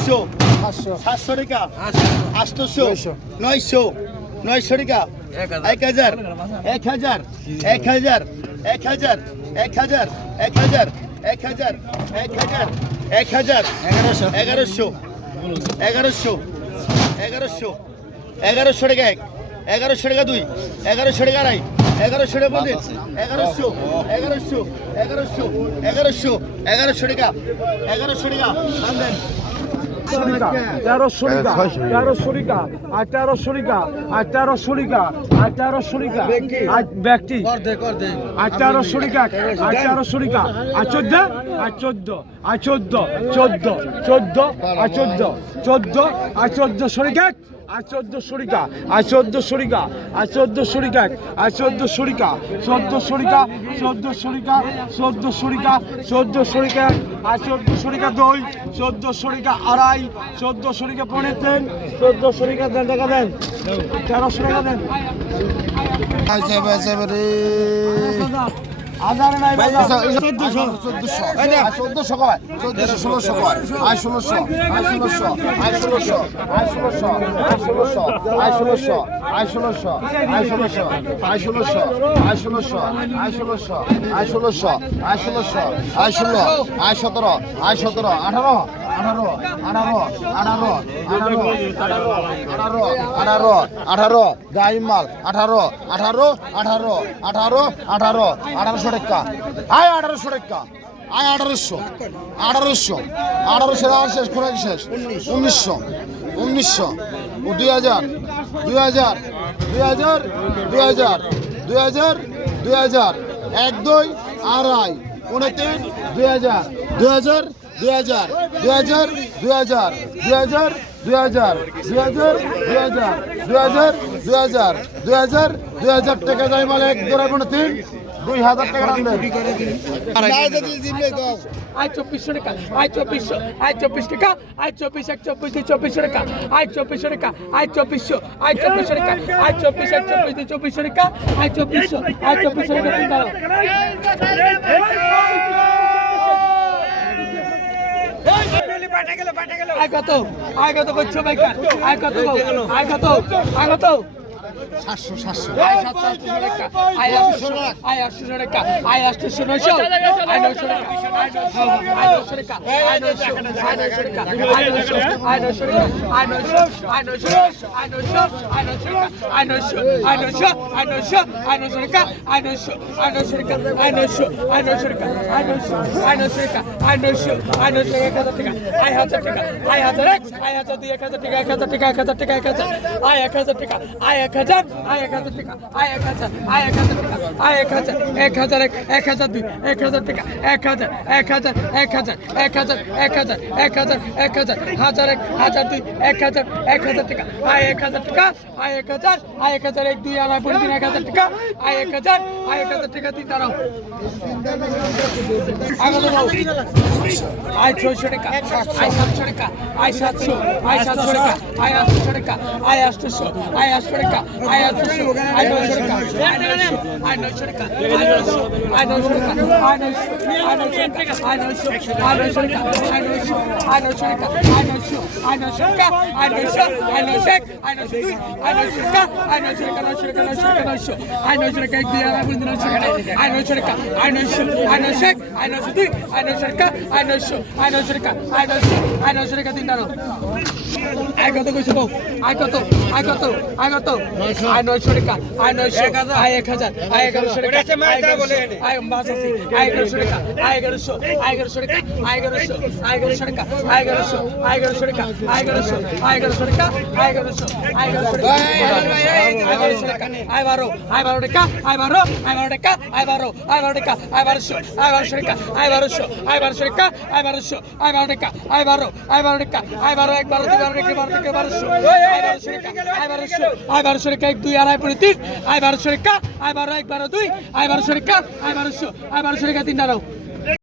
সাতশো সাতশো টাকা আটশোশো। নয়শো নয়শো টাকা এক হাজার এক হাজার এক হাজার এক হাজার এক হাজার এক হাজার এক হাজার এক হাজার এক হাজার এগারোশো এগারোশো এগারোশো এগারোশো এগারোশো টাকা এক এগারোশো টাকা দুই এগারোশো টাকা আড়াই এগারোশো টাকা পঁচিশ এগারোশো এগারোশো এগারোশো এগারোশো এগারোশো টাকা এগারোশো টাকা তেরো শরিকা তেরো শরিকা আর তেরো শরিকা আর তেরো শরিকা আর তেরো শরিকা আর ব্যক্তি আর তেরো শরিকা আর তেরো শরিকা আর চোদ্দ? আর চোদ্দ আর চোদ্দ চোদ্দ চোদ্দ আর চোদ্দ চোদ্দ আর চোদ্দ শরিকা আর চোদ্দ শরিকা আর চোদ্দ শরিকা আর চোদ্দ শরিকা আর চোদ্দ শরিকা চোদ্দ শরিকা চোদ্দ শরিকা চোদ্দ শরিকা চোদ্দ শরিকা আর চোদ্দ শরিকা দুই চোদ্দ শরিকা আড়াই চোদ্দ শরিকা পনেরো তিন চোদ্দ শরিকা দেন দেখা দেন। তেরোশো টাকা দেন। হাজার নাই চোদ্দশো চোদ্দশো কয় চোদ্দশো ষোলোশো কয় আয় ষোলোশো আয় ষোলোশো আয় ষোলোশো আয় ষোলোশো আয় ষোলোশো আয় ষোলোশো আয় ষোলোশো আয় ষোলোশো আয় ষোলোশো আয় ষোলোশো আয় ষোলোশো আয় ষোলোশো আয় ষোলো আয় সতেরো আয় সতেরো আঠারো আঠারো আঠারো আঠারো আঠারো আঠারো আঠারো আঠারো আঠারো আঠারো আঠারো আঠারোশো টাকা আয় আঠারোশো টাকা আয় আঠারোশো আঠারোশো আঠারোশো আর শেষ খোরাক শেষ উনিশশো উনিশশো দুই হাজার দুই হাজার দুই হাজার দুই হাজার দুই হাজার দুই হাজার এক দুই আড়াই উনতিন দুই হাজার দুই হাজার দুই হাজার দুই হাজার দুই হাজার দুই হাজার দুই হাজার দুই হাজার দুই হাজার দুই হাজার দুই হাজার দুই হাজার দুই হাজার টাকা যায় মানে এক দোড়া কোনো তিন দুই হাজার টাকা আয় চব্বিশশো টাকা আয় চব্বিশশো আয় চব্বিশ টাকা আয় চব্বিশ এক চব্বিশ দুই চব্বিশশো টাকা আয় চব্বিশশো টাকা আয় চব্বিশশো আয় চব্বিশশো টাকা আয় চব্বিশ এক চব্বিশ দুই চব্বিশশো টাকা আয় চব্বিশশো আয় চব্বিশশো টাকা তিন দাঁড়াও আয় কত আয় কত করছ বেকার আয় কত? আয় কত আয় কত সাতশো সাতশো আয় সাতশো টাকা আয় আটশো আয় আটশো টাকা আয় আটশো নয়শো আয় নয়শো টাকা আয় নয়শো টাকা আয় নয়শো আয় নয়শো টাকা আয় নয়শো আয় নয়শো টাকা আয় নয়শো আয় নয়শো আয় নয়শো আয় নয়শো আয় নয়শো আয় নয়শো আয় নয়শো আয় নয়শো টাকা আয় নয়শো আয় নয়শো টাকা আয় নয়শো আয় নয়শো টাকা আয় নয়শো আয় নয়শো টাকা আয় নয়শো আয় নয়শো এক হাজার টাকা আয় হাজার টাকা আয় হাজার এক আয় হাজার দুই এক হাজার টাকা এক হাজার টাকা এক হাজার টাকা এক হাজার আয় এক হাজার টাকা আয় এক হাজার আয় এক হাজার টাকা আয় এক হাজার আয় এক হাজার টাকা আয় এক হাজার এক হাজার এক এক হাজার দুই এক হাজার টাকা এক হাজার এক হাজার এক হাজার এক হাজার এক হাজার এক হাজার এক হাজার হাজার এক হাজার দুই এক হাজার এক হাজার টাকা আয় এক হাজার টাকা আয় এক হাজার আয় এক হাজার এক দুই আড়াই পনেরো তিন এক হাজার টাকা আয় এক হাজার আয় এক হাজার টাকা তিন দাঁড়াও আয় ছয়শো টাকা আয় সাতশো টাকা আয় সাতশো আয় সাতশো টাকা আয় আটশো টাকা আয় আটশোশো আয় আটশো টাকা আয় কত কইছো বউ আয় কত আয় কত আয় কত আয় নয়শো টাকা আয় নয়শো আয় এক হাজার আয় এগারোশো টাকা আয় মাছ আছে আয় এগারোশো টাকা আয় এগারোশো আয় এগারোশো টাকা আয় এগারোশো আয় এগারোশো টাকা আয় এগারোশো আয় এগারোশো টাকা আয় এগারোশো আয় এগারোশো টাকা আয় এগারোশো আয় এগারোশো টাকা আয় বারো আয় বারো টাকা আয় বারো আয় বারো টাকা আয় বারো আয় বারো টাকা আয় বারোশো আয় বারোশো টাকা আয় বারোশো আয় বারোশো টাকা আয় বারোশো আয় বারো টাকা আয় বারো আয় বারো টাকা আয় বারো এক বারো দুই বারো টাকা বারো টাকা বারোশো আয় বারোশো টাকা আয় বারোশো আয় বারোশো টাকা এক, দুই, আড়াই পরে তিন। আয় বারোশো রেখা, আয় বারো, এক, বারো, দুই। আয় বারোশো রেখা, আয় বারোশো আয় বারোশো রেখা, তিন, দাঁড়াও।